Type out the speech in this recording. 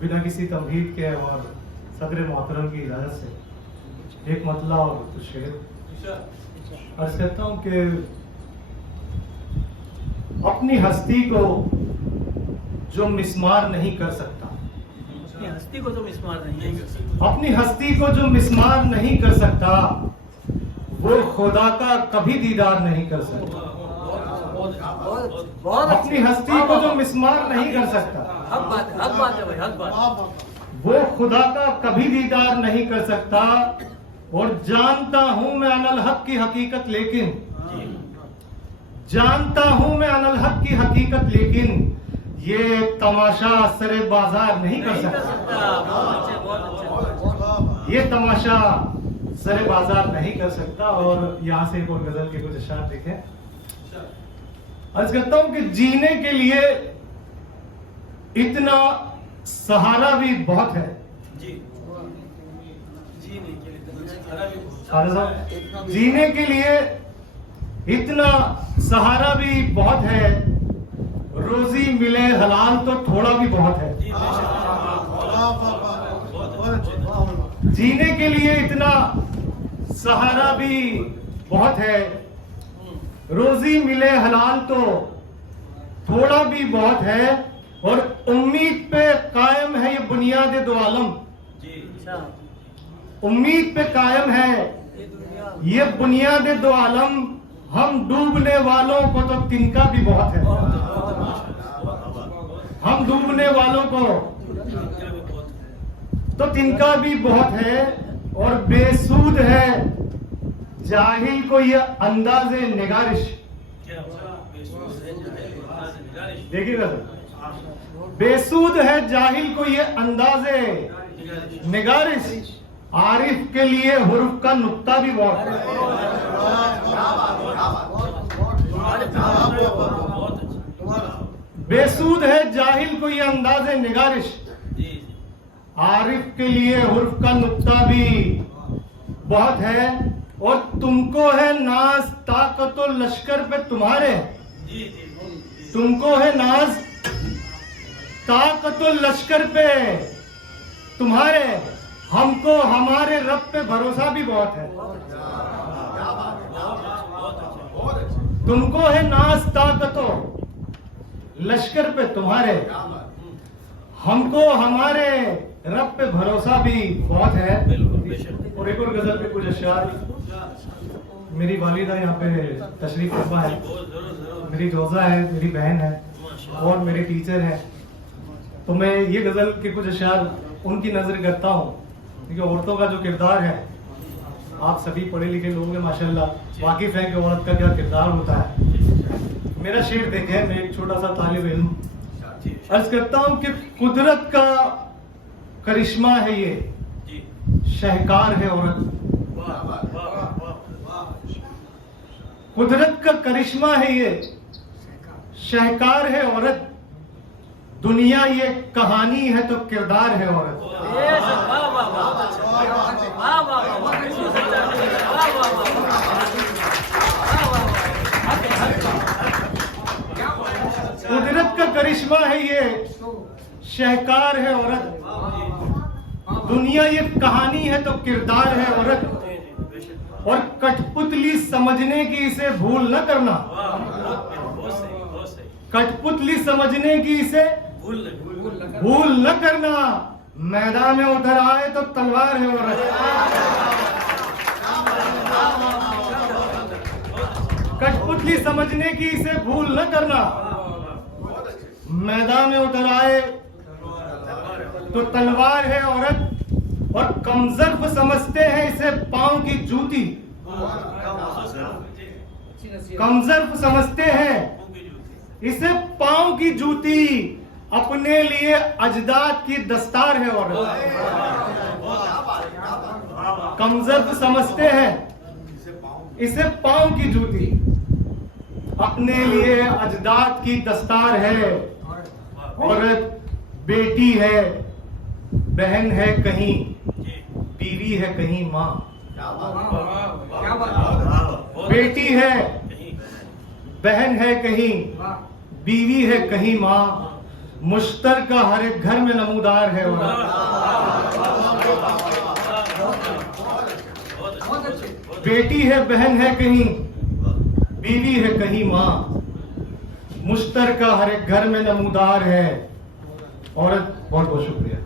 बिना किसी तमहीद के और सदर मोहतरम की इजाज़त से एक मतला और कुछ शेर अर्ज करता हूँ कि अपनी हस्ती को जो मिस्मार नहीं कर सकता, अपनी हस्ती को जो मिस्मार नहीं कर सकता, अपनी हस्ती को जो मिस्मार नहीं कर सकता, वो खुदा का कभी दीदार नहीं कर सकता। अपनी हस्ती को जो मिस्मार नहीं कर सकता, हक बात है भाई, हक बात। वो खुदा का कभी दीदार नहीं कर सकता। और जानता हूं मैं अनल हक की हकीकत, लेकिन जानता हूं मैं अनल हक की हकीकत, लेकिन ये तमाशा सरे बाजार नहीं कर सकता। ये तमाशा सरे बाजार नहीं कर सकता। और यहां से एक और गजल के कुछ अशार देखें। अर्ज करता हूं कि जीने के लिए इतना सहारा भी बहुत है। जीने के लिए इतना सहारा भी बहुत है, रोजी मिले हलाल तो थोड़ा भी बहुत है। जीने के लिए इतना सहारा भी बहुत है, रोजी मिले हलाल तो थोड़ा भी बहुत है। और उम्मीद पे कायम है ये बुनियाद दो आलम, उम्मीद पे कायम है ये बुनियाद दो आलम। हम डूबने वालों को तो तिनका भी बहुत है, हम डूबने वालों को तो तिनका भी बहुत है। और बेसूद है जाहिल को ये अंदाज़े निगारिश। देखिएगा सर, बेसूद है जाहिल को ये अंदाज़े निगारिश। आरिफ के लिए हुर्फ का नुक्ता भी बहुत है। बेसूद है जाहिल को ये अंदाज़े निगारिश, आरिफ के लिए हुर्फ का नुक्ता भी बहुत है। और तुमको है नाज ताकत और लश्कर पे तुम्हारे, तुमको है नाज ताकत और लश्कर पे तुम्हारे, हमको हमारे रब पे भरोसा भी बहुत है। तुमको है नाज ताकतो लश्कर पे तुम्हारे, हमको हमारे रब पे भरोसा भी बहुत है। और एक और गजल पे कुछ अशार। मेरी वालिदा यहाँ पे तशरीफ फरमा है, मेरी जोजा है, मेरी बहन है और मेरे टीचर है। तो मैं ये गजल के कुछ अशार उनकी नजर करता हूँ, क्योंकि औरतों का जो किरदार है, आप सभी पढ़े लिखे लोग हैं माशाल्लाह, वाकिफ हैं कि औरत का क्या किरदार होता है। मेरा शेर देखें, मैं एक छोटा सा तालिब इल्म अर्ज करता हूँ कि कुदरत का करिश्मा है ये, शहकार है औरत। कुदरत का करिश्मा है ये, शहकार है औरत। दुनिया ये कहानी है तो किरदार है औरत। कुदरत का करिश्मा है ये, शहकार है औरत। दुनिया ये कहानी है तो किरदार है औरत। और कठपुतली समझने की इसे भूल न करना, कठपुतली समझने की इसे भूल न करना। मैदान में उतर आए तो तलवार है औरत। कठपुतली समझने की इसे भूल न करना, मैदान में उतर आए तो तलवार है औरत। और कमजर्फ समझते हैं इसे पांव की जूती, कमजर्फ समझते हैं इसे पांव की जूती। अपने लिए अजदाद की दस्तार है औरत। कमजर्फ समझते हैं इसे पांव की जूती, अपने लिए अजदाद की दस्तार है। औरत बेटी है, बहन है कहीं, बीवी है कहीं माँ। बेटी है, बहन है कहीं, बीवी है कहीं माँ। मुश्तरका हर एक घर में नमूदार है और बेटी है, बहन है कहीं, बीवी है कहीं माँ, मुश्तरका हर एक घर में नमूदार है औरत। बहुत बहुत शुक्रिया।